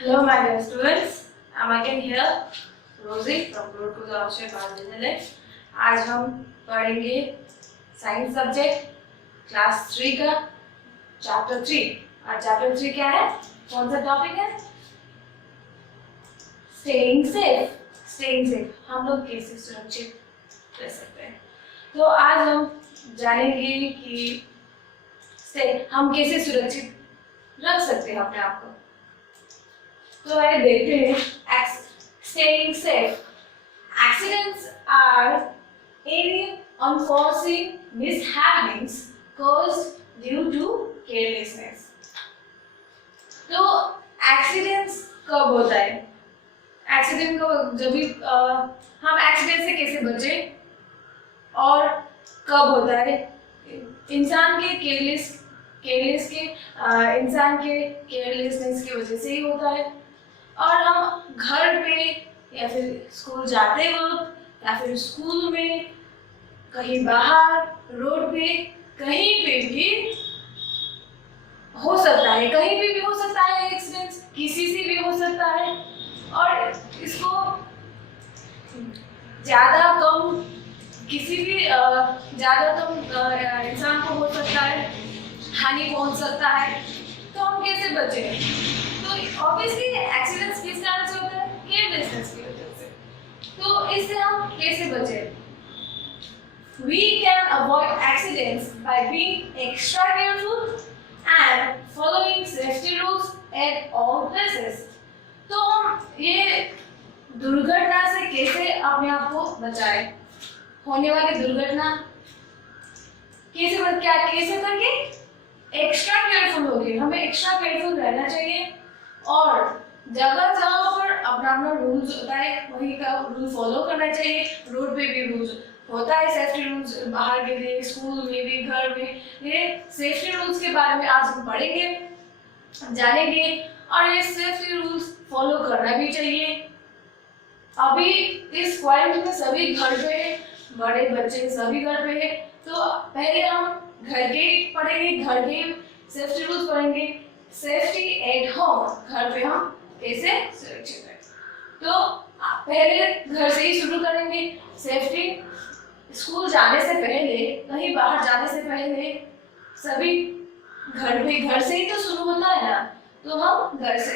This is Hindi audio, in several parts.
Hello, my dear students. I'm again here, Rosie from Road to the Ocean Vidyalaya. आज हम पढ़ेंगे साइंस सब्जेक्ट क्लास 3 का चैप्टर 3 और चैप्टर 3 क्या है? कौन सा टॉपिक है? Staying safe. हम लोग कैसे सुरक्षित रह सकते हैं। तो आज हम जानेंगे कि हम कैसे सुरक्षित रख सकते हैं अपने आप को। तो आइए देखते हैं staying safe. Accidents are any unforeseen mishappenings caused due to carelessness. तो एक्सीडेंट्स कब होता है? एक्सीडेंट को जब भी हम एक्सीडेंट से कैसे बचे और कब होता है? इंसान के केयरलेसनेस की वजह से ही होता है। और हम घर पे या फिर स्कूल जाते वक्त या फिर स्कूल में कहीं बाहर रोड पे कहीं पे भी हो सकता है, एक्सीडेंट्स किसी से भी हो सकता है। और इसको ज़्यादा कम इंसान को हो सकता है, हानि पहुंच सकता है। तो हम कैसे बचें? तो ऑब्वियसली एक्सीडेंट्स किस कारण से होता है? केयरलेसनेस की वजह से। तो इससे हम कैसे बचें? We can avoid accidents by being extra careful and following safety rules at all places. तो हम ये दुर्घटना से कैसे अपने आप को बचाएं? होने वाली दुर्घटना कैसे करके? एक्स्ट्रा केयरफुल होके, हमें एक्स्ट्रा केयरफुल रहना चाहिए। और जगह पर अपना रूल्स होता है, वही का रूल फॉलो करना चाहिए। रोड पे भी रूल्स होता है, सेफ्टी रूल्स, बाहर के लिए, स्कूल में भी, घर में। ये सेफ्टी रूल्स के बारे में आज हम पढ़ेंगे, जानेंगे, और ये सेफ्टी रूल्स फॉलो करना भी चाहिए। अभी इस क्वारंटाइन में सभी घर पे है, बड़े बच्चे सभी घर पे है। तो पहले हम घर के पढ़ेंगे, घर के सेफ्टी रूल्स पढ़ेंगे। सेफ्टी एट होम, घर पे हम कैसे सुरक्षित हैं। तो पहले घर से ही शुरू करेंगे। सेफ्टी स्कूल जाने से पहले, कहीं बाहर जाने से पहले, सभी घर से ही तो शुरू होता है ना। तो हम घर से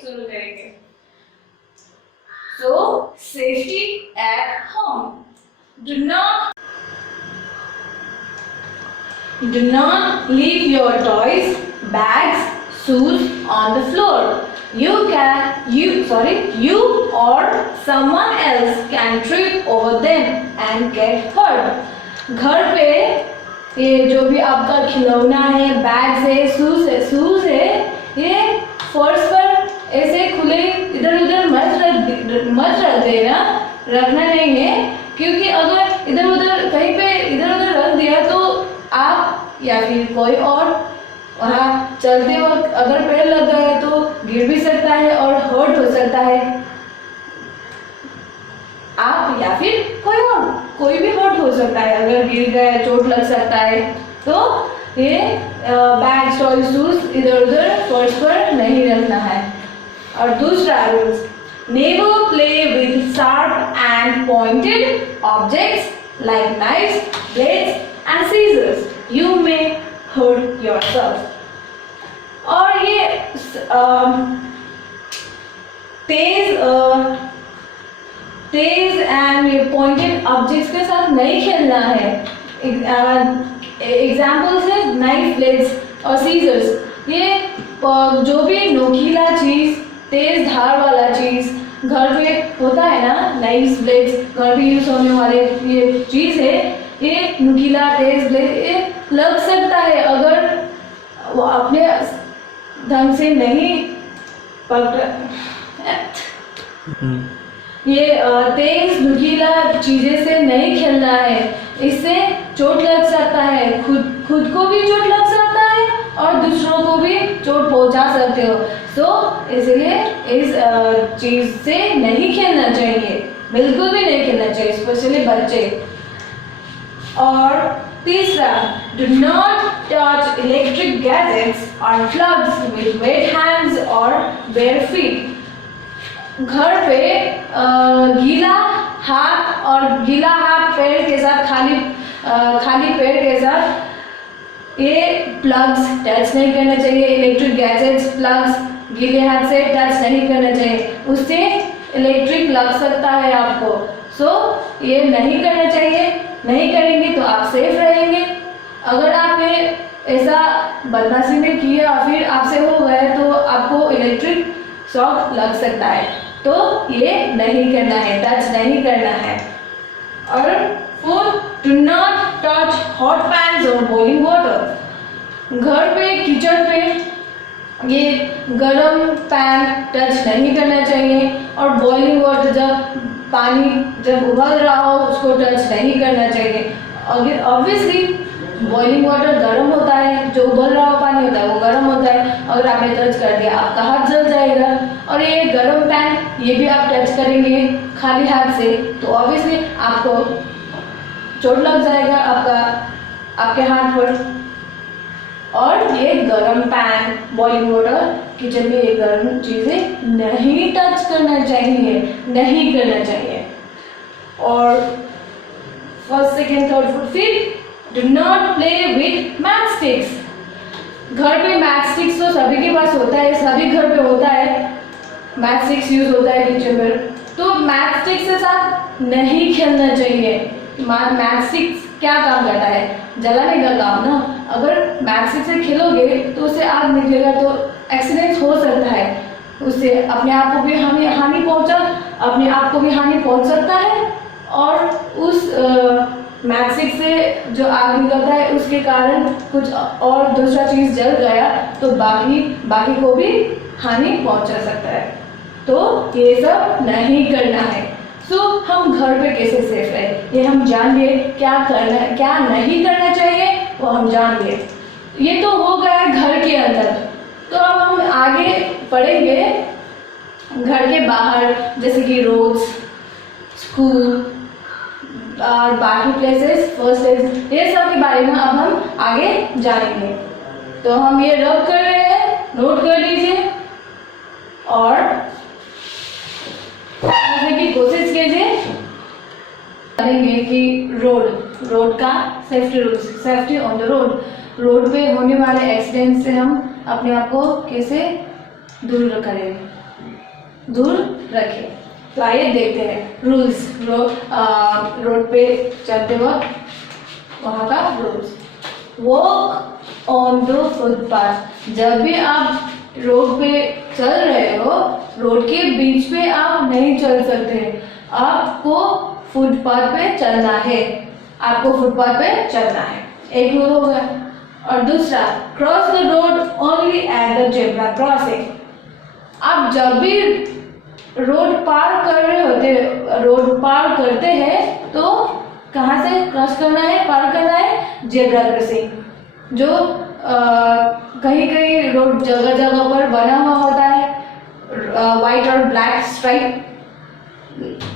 शुरू करेंगे। तो safety at home. Do not leave your toys, bags, shoes on the floor. You or someone else can trip over them and get hurt. घर पे ये जो भी आपका खिलौना है, बैग्स है, शूज है, ये फर्श पर ऐसे खुले इधर उधर मत रख देना, रखना नहीं है। क्योंकि अगर इधर उधर कहीं पे इधर उधर रख दिया तो आप या फिर कोई और वहाँ चलते वक्त अगर पैर लग गए तो गिर भी सकता है और हर्ट हो सकता है। आप या फिर कोई भी हर्ट हो सकता है, अगर गिर गए चोट लग सकता है। तो ये बैग, टॉय, शूज इधर उधर फर्श पर नहीं रखना है। और दूसरा rules, never play with sharp and pointed objects like knives, blades and scissors. You may hurt yourself. और ये तेज एंड पॉइंटेड ऑब्जेक्ट्स के साथ नहीं खेलना है। एग्जाम्पल्स है नाइफ, ब्लेड्स और सीजर्स। ये जो भी नोकीला चीज, तेज धार वाला चीज घर पे होता है ना, नाइफ, ब्लेड्स घर पे यूज होने वाले ये चीज है। ये नुकीला, तेज ब्लेड ये लग सकता है अगर वो अपने ढंग से नहीं पकड़। ये तेज नुकीला चीजें से नहीं खेलना है, इससे चोट लग सकता है। खुद को भी चोट लग सकता है और दूसरों को भी चोट पहुंचा सकते हो। तो इसलिए इस चीज से नहीं खेलना चाहिए, बिल्कुल भी नहीं खेलना चाहिए, स्पेशली बच्चे। और तीसरा, do not touch electric gadgets or plugs with wet hands or bare feet. घर पे गीला हाथ और गीला हाथ पैर के साथ खाली पैर के साथ ये प्लग्स टच नहीं करना चाहिए। इलेक्ट्रिक गैजेट्स प्लग्स गीले हाथ से टच नहीं करना चाहिए, उससे इलेक्ट्रिक लग सकता है आपको। ये नहीं करना चाहिए। नहीं करेंगे तो आप सेफ रहेंगे। अगर आपने ऐसा बदमाशी में किया फिर आपसे हो गया तो आपको इलेक्ट्रिक शॉक लग सकता है, तो ये नहीं करना है, टच नहीं करना है। और fourth, do not touch hot pans और बॉइलिंग वाटर। घर पे किचन पे ये गरम पैन टच नहीं करना चाहिए और बॉइलिंग वाटर जब पानी जब उबल रहा हो उसको टच नहीं करना चाहिए। ऑब्वियसली बॉइलिंग वाटर गर्म होता है, जो उबल रहा हो पानी होता है वो गर्म होता है। अगर आपने टच कर दिया आपका हाथ जल जाएगा। और ये गर्म पैन ये भी आप टच करेंगे खाली हाथ से तो ऑब्वियसली आपको चोट लग जाएगा आपके हाथ पर। और ये गर्म पैन बॉइलिंग वाटर किचन में ये गर्म चीज़ें नहीं टच करना चाहिए, नहीं करना चाहिए। और first second third fourth fifth, do not play with match sticks. घर पे मैच स्टिक्स तो सभी के पास होता है, सभी घर पे होता है, मैच स्टिक्स यूज होता है किचन में। तो मैच स्टिक्स के साथ नहीं खेलना चाहिए। मैच स्टिक्स क्या काम करता है? जलाने का काम ना। अगर मैच स्टिक से खेलोगे तो उससे आग निकलेगा तो एक्सीडेंट हो सकता है, उससे अपने आप को भी हानि पहुंच सकता है। और उस मैच स्टिक से जो आग निकलता है उसके कारण कुछ और दूसरा चीज़ जल गया तो बाकी को भी हानि पहुंचा सकता है। तो ये सब नहीं करना है। हम घर पे कैसे सेफ रहे ये हम जान लिए, क्या नहीं करना चाहिए वो हम जान लिए। ये तो हो गया है घर के अंदर। तो अब हम आगे पढ़ेंगे घर के बाहर, जैसे कि रोड्स, स्कूल और बाकी प्लेसेस, फर्स्ट एड, ये सब के बारे में अब हम आगे जानेंगे। तो हम ये रब कर रहे हैं, नोट कर लीजिए और समझने की कोशिश कीजिए। जानेंगे कि रोड का safety rules, safety on the road पे होने वाले एक्सीडेंट से हम अपने आप को कैसे दूर रखें। तो आइए देखते हैं रूल्स। रोड पे चलते वक्त वहाँ का rules. Walk on the footpath. जब भी आप रोड पे चल रहे हो, रोड के बीच पे आप नहीं चल सकते, आपको फुटपाथ पे चलना है, एक रूल हो गया। और दूसरा, cross the road only at the zebra crossing. आप जब भी रोड पार करते हैं तो कहाँ से क्रॉस करना है, पार करना है? Zebra crossing. जो कहीं रोड जगह पर बना हुआ होता है, वाइट और ब्लैक स्ट्राइप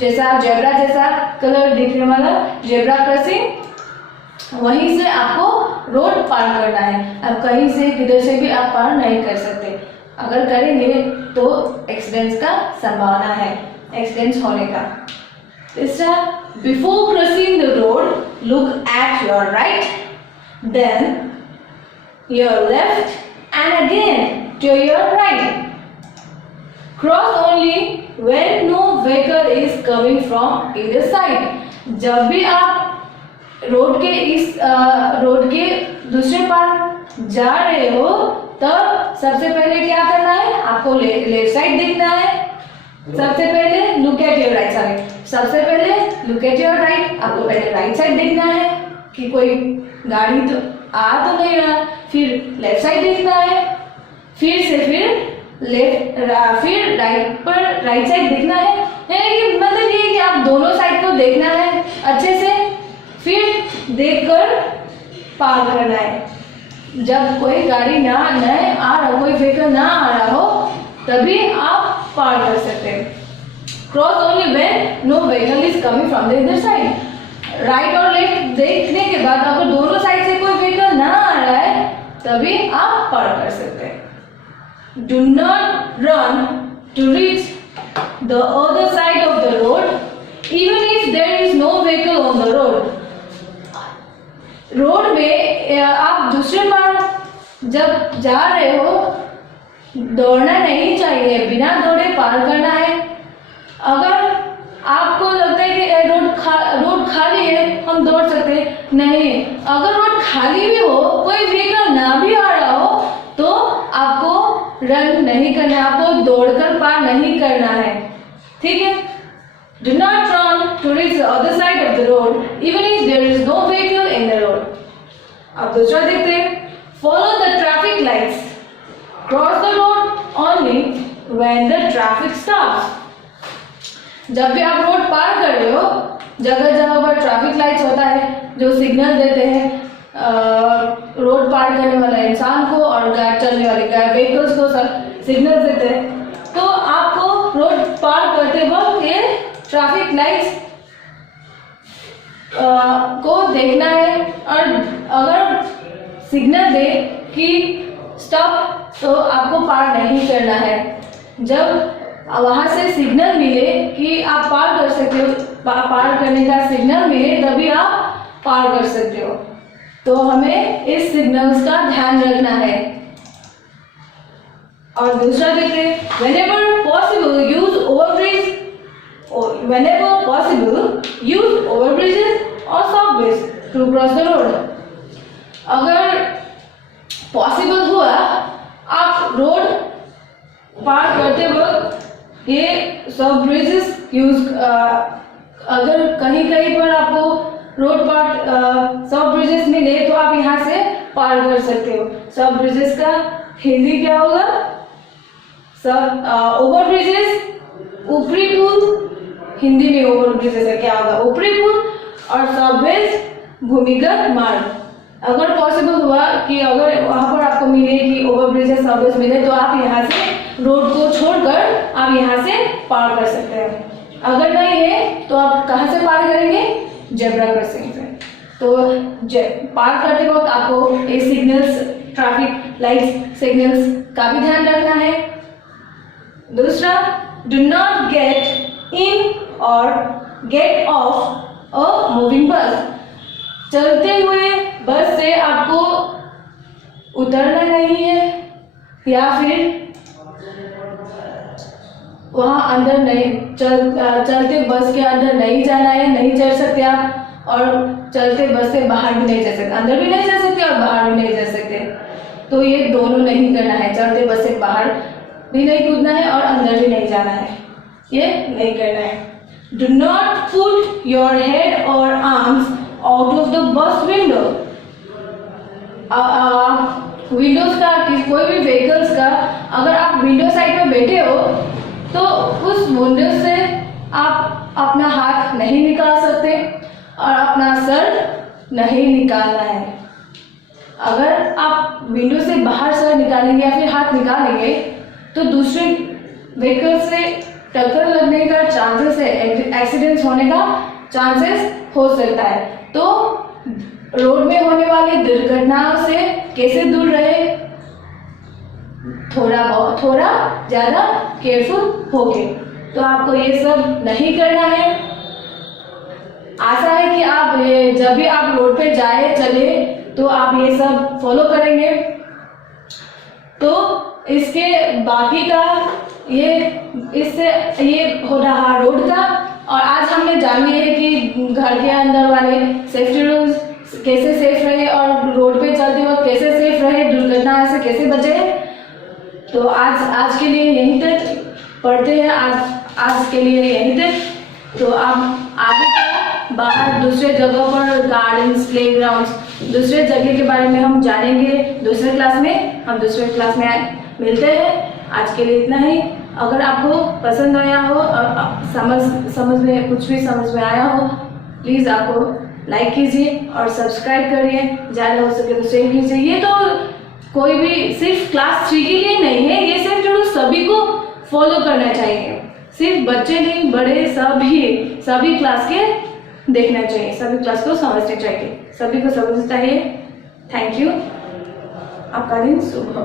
जैसा, जेब्रा जैसा कलर दिखने वाला जेब्रा क्रॉसिंग, वहीं से आपको रोड पार करना है। अब कहीं से किधर से भी आप पार नहीं कर सकते। अगर करेंगे तो एक्सीडेंट्स का संभावना है, एक्सीडेंट्स होने का। तीसरा, before crossing the road look at your right, then your left and again to your right. Cross only when no vehicle is coming from either side. जब भी आप रोड के दूसरे पार जा रहे हो तब सबसे पहले क्या करना है? आपको लेफ्ट साइड देखना है। सबसे पहले look at your right side. सबसे पहले लुक एट योर राइट, आपको पहले राइट साइड देखना है कि कोई गाड़ी तो आ तो नहीं रहा। फिर लेफ्ट साइड देखना है, फिर राइट साइड देखना है। कि मतलब ये कि आप दोनों साइड को देखना है अच्छे से, फिर देखकर पार करना है। जब कोई गाड़ी ना आ रहा, कोई व्हीकल ना आ रहा हो तभी आप पार कर सकते हैं। Cross only when no vehicle is coming from the other side. Right और लेफ्ट देखने के बाद अगर दोनों साइड से कोई व्हीकल ना आ रहा है तभी आप पार कर सकते हैं। Do not run to reach the other side of the road even if there is no vehicle on the road. Road में आप दूसरे पार जब जा रहे हो दौड़ना नहीं चाहिए, बिना दौड़े पार करना है। अगर आपको लगता है कि रोड खाली है हम दौड़ सकते हैं, नहीं, अगर रोड खाली भी हो, कोई व्हीकल ना भी आ रहा हो, तो आपको रन नहीं करना है, आपको दौड़कर पार नहीं करना है, ठीक है। Do not run to reach the other side of the road even if there is no vehicle in the road। अब दूसरा देखते हैं, follow the traffic lights, cross the road only when the traffic stops। जब भी आप रोड पार कर रहे हो, जगह जगह पर ट्रैफिक लाइट्स होता है जो सिग्नल देते हैं रोड पार करने वाले इंसान को और गाड़ी चलने वाले व्हीकल्स को सिग्नल देते हैं। तो आपको रोड पार करते वक्त ये ट्रैफिक लाइट्स को देखना है, और अगर सिग्नल दे कि स्टॉप तो आपको पार नहीं करना है। जब वहाँ से सिग्नल मिले कि आप पार कर सकते हो, पार करने का सिग्नल मिले तभी आप पार कर सकते हो। तो हमें इस सिग्नल्स का ध्यान रखना है। और दूसरा देखते हैं, whenever possible use overbridges or subways to cross the road। अगर पॉसिबल हुआ आप रोड पार करते वक्त ये सब ब्रिजेस यूज, अगर कहीं कहीं पर आपको रोड पार सब ब्रिजेस मिले तो आप यहाँ से पार कर सकते हो। सब ब्रिजेस का हिंदी क्या होगा? सब ओवर ब्रिजेस, ऊपरी पुल, हिंदी में ओवर ब्रिजेस है क्या होगा? ऊपरी पुल। और सबवेज भूमिगत मार्ग। अगर पॉसिबल हुआ कि अगर वहाँ पर आपको मिले कि ओवर ब्रिजेस सबवेज मिले तो आप यहाँ से रोड को छोड़कर आप यहाँ से पार कर सकते हैं। अगर नहीं है तो आप कहाँ से पार करेंगे? जेब्रा क्रॉसिंग से। तो पार करते वक्त आपको ये सिग्नल्स, ट्रैफिक लाइट्स सिग्नल्स का भी ध्यान रखना है। दूसरा, डू नॉट गेट इन और गेट ऑफ अ मूविंग बस। चलते हुए बस से आपको उतरना नहीं है या फिर वहाँ अंदर नहीं चलते बस के अंदर नहीं जाना है, नहीं चढ़ सकते आप, और चलते बस से बाहर भी नहीं जा सकते, अंदर भी नहीं जा सकते और बाहर भी नहीं जा सकते। तो ये दोनों नहीं करना है, चलते बस से बाहर भी नहीं कूदना है और अंदर भी नहीं जाना है, ये नहीं करना है। Do not put your head और arms out of the bus window. Windows का कोई भी व्हीकल्स का अगर आप विंडो साइड में बैठे हो तो उस विंडो से आप अपना हाथ नहीं निकाल सकते और अपना सर नहीं निकालना है। अगर आप विंडो से बाहर सर निकालेंगे या फिर हाथ निकालेंगे तो दूसरे व्हीकल से टक्कर लगने का चांसेस है, एक्सीडेंट्स होने का चांसेस हो सकता है। तो रोड में होने वाली दुर्घटनाओं से कैसे दूर रहे? थोड़ा ज़्यादा केयरफुल होके। तो आपको ये सब नहीं करना है। आशा है कि आप जब भी आप रोड पे जाए चले तो आप ये सब फॉलो करेंगे। तो इसके बाकी का ये हो रहा रोड का। और आज हमने जान लिया है कि घर के अंदर वाले सेफ्टी रूल्स कैसे सेफ रहे और रोड पे चलते वक्त कैसे सेफ रहे, दुर्घटना से कैसे बचे। तो आज के लिए यहीं तक पढ़ते हैं, आज के लिए यहीं तक। तो आप आगे का बाहर दूसरे जगह पर गार्डन्स, प्लेग्राउंड्स, दूसरे जगह के बारे में हम जानेंगे दूसरे क्लास में। हम दूसरे क्लास में मिलते हैं। आज के लिए इतना ही। अगर आपको पसंद आया हो और समझ में कुछ भी समझ में आया हो, प्लीज़ आपको लाइक कीजिए और सब्सक्राइब करिए, ज़्यादा हो सके तो शेयर कीजिए। ये तो कोई भी सिर्फ क्लास 3 के लिए नहीं है, ये सिर्फ जो सभी को फॉलो करना चाहिए। सिर्फ बच्चे नहीं, बड़े सभी क्लास के देखना चाहिए, सभी क्लास को समझना चाहिए, सभी को समझना चाहिए। Thank you. आपका दिन शुभ हो।